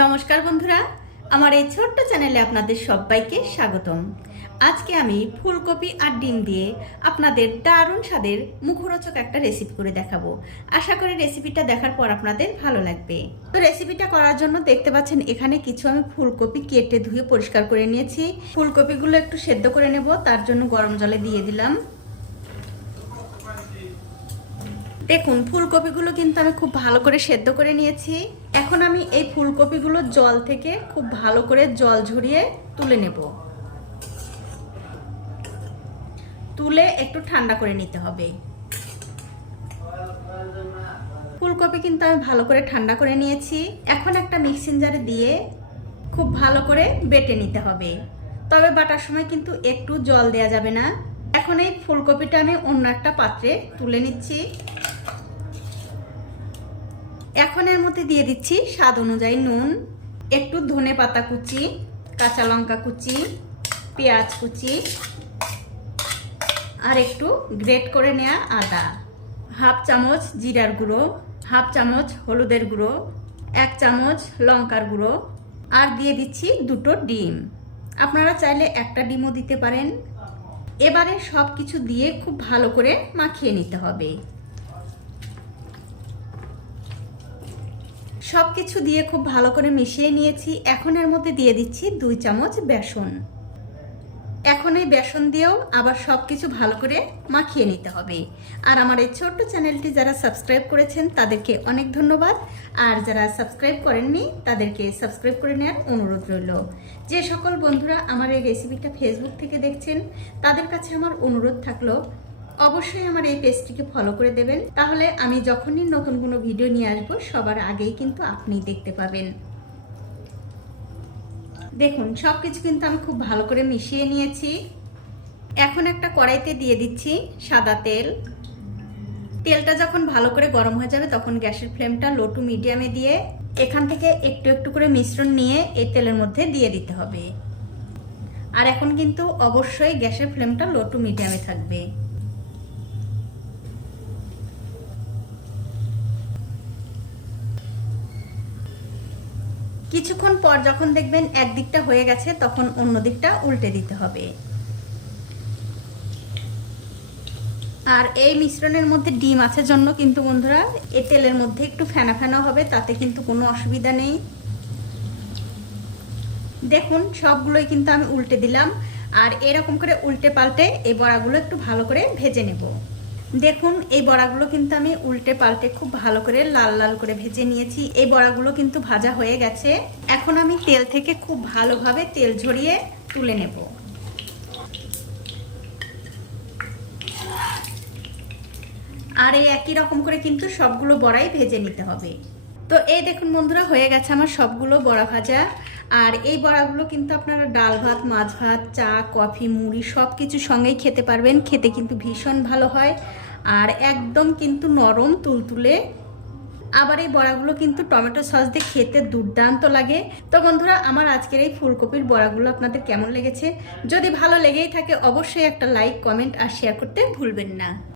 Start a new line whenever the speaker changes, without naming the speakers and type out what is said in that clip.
নমস্কার বন্ধুরা, আমার এই ছোট্ট চ্যানেলে আপনাদের সবাইকে স্বাগতম। আজকে আমি ফুলকপি আর ডিম দিয়ে আপনাদের দারুণ স্বাদের মুখরোচক একটা রেসিপি করে দেখাবো। আশা করি রেসিপিটা দেখার পর আপনাদের ভালো লাগবে। তো রেসিপিটা করার জন্য দেখতে পাচ্ছেন, এখানে কিছু আমি ফুলকপি কেটে ধুয়ে পরিষ্কার করে নিয়েছি। ফুলকপিগুলো একটু সেদ্ধ করে নেব, তার জন্য গরম জলে দিয়ে দিলাম। দেখুন, ফুলকপিগুলো কিন্তু আমি খুব ভালো করে সেদ্ধ করে নিয়েছি। এখন আমি এই ফুলকপিগুলো জল থেকে খুব ভালো করে জল ঝরিয়ে তুলে নেব। তুলে একটু ঠান্ডা করে নিতে হবে। ফুলকপি কিন্তু আমি ভালো করে ঠান্ডা করে নিয়েছি। এখন একটা মিক্সিং জারে দিয়ে খুব ভালো করে বেটে নিতে হবে। তবে বাটার সময় কিন্তু একটু জল দেওয়া যাবে না। এখন এই ফুলকপিটা আমি অন্য একটা পাত্রে তুলে নিচ্ছি। এখন এর মধ্যে দিয়ে দিচ্ছি স্বাদ অনুযায়ী নুন, একটু ধনে পাতা কুচি, কাঁচা লঙ্কা কুচি, পেঁয়াজ কুচি, আর একটু গ্রেট করে নেওয়া আদা। হাফ চামচ জিরার গুঁড়ো, হাফ চামচ হলুদের গুঁড়ো, এক চামচ লঙ্কার গুঁড়ো, আর দিয়ে দিচ্ছি দুটো ডিম। আপনারা চাইলে একটা ডিমও দিতে পারেন। এবারে সব কিছু দিয়ে খুব ভালো করে মাখিয়ে নিতে হবে। সব কিছু দিয়ে খুব ভালো করে মিশিয়ে নিয়েছি। এখন এর মধ্যে দিয়ে দিচ্ছি দুই চামচ বেসন। এখন এই বেসন দিয়েও আবার সব কিছু ভালো করে মাখিয়ে নিতে হবে। আর আমার এই ছোট্ট চ্যানেলটি যারা সাবস্ক্রাইব করেছেন, তাদেরকে অনেক ধন্যবাদ। আর যারা সাবস্ক্রাইব করেননি, তাদেরকে সাবস্ক্রাইব করে নেওয়ার অনুরোধ রইল। যে সকল বন্ধুরা আমার এই রেসিপিটা ফেসবুক থেকে দেখছেন, তাদের কাছে আমার অনুরোধ থাকল অবশ্যই আমার এই পেজটিকে ফলো করে দেবেন। তাহলে আমি যখনই নতুন কোনো ভিডিও নিয়ে আসব, সবার আগেই কিন্তু আপনি দেখতে পাবেন। দেখুন সব কিছু কিন্তু আমি খুব ভালো করে মিশিয়ে নিয়েছি। এখন একটা কড়াইতে দিয়ে দিচ্ছি সাদা তেল। তেলটা যখন ভালো করে গরম হয়ে যাবে, তখন গ্যাসের ফ্লেমটা লো টু মিডিয়ামে দিয়ে এখান থেকে একটু একটু করে মিশ্রণ নিয়ে এই তেলের মধ্যে দিয়ে দিতে হবে। আর এখন কিন্তু অবশ্যই গ্যাসের ফ্লেমটা লো টু মিডিয়ামে থাকবে। কিছুক্ষণ পর যখন দেখবেন একদিকটা হয়ে গেছে, তখন অন্য দিকটা উল্টে দিতে হবে। আর এই মিশ্রণের মধ্যে ডিম আছে জন্য কিন্তু বন্ধুরা, এ তেলের মধ্যে একটু ফেনা ফেনা হবে, তাতে কিন্তু কোনো অসুবিধা নেই। দেখুন, সবগুলোই কিন্তু আমি উল্টে দিলাম। আর এরকম করে উল্টে পাল্টে এই বড়াগুলো একটু ভালো করে ভেজে নেব। দেখুন, এই বড়াগুলো কিন্তু আমি উল্টে পাল্টে খুব ভালো করে লাল লাল করে ভেজে নিয়েছি। এই বড়াগুলো কিন্তু ভাজা হয়ে গেছে। এখন আমি তেল থেকে খুব ভালোভাবে তেল ঝরিয়ে তুলে নেব। আর এই একই রকম করে কিন্তু সবগুলো বড়াই ভেজে নিতে হবে। তো এই দেখুন বন্ধুরা, হয়ে গেছে আমার সবগুলো বড়া ভাজা। আর এই বড়াগুলো কিন্তু আপনারা ডাল ভাত, মাছ ভাত, চা, কফি, মুড়ি সব কিছুর সঙ্গেই খেতে পারবেন। খেতে কিন্তু ভীষণ ভালো হয় আর একদম কিন্তু নরম তুলতুলে। আবার এই বড়াগুলো কিন্তু টমেটো সস দিয়ে খেতে দুর্দান্ত লাগে। তো বন্ধুরা, আমার আজকের এই ফুলকপির বড়াগুলো আপনাদের কেমন লেগেছে? যদি ভালো লেগেই থাকে, অবশ্যই একটা লাইক, কমেন্ট আর শেয়ার করতে ভুলবেন না।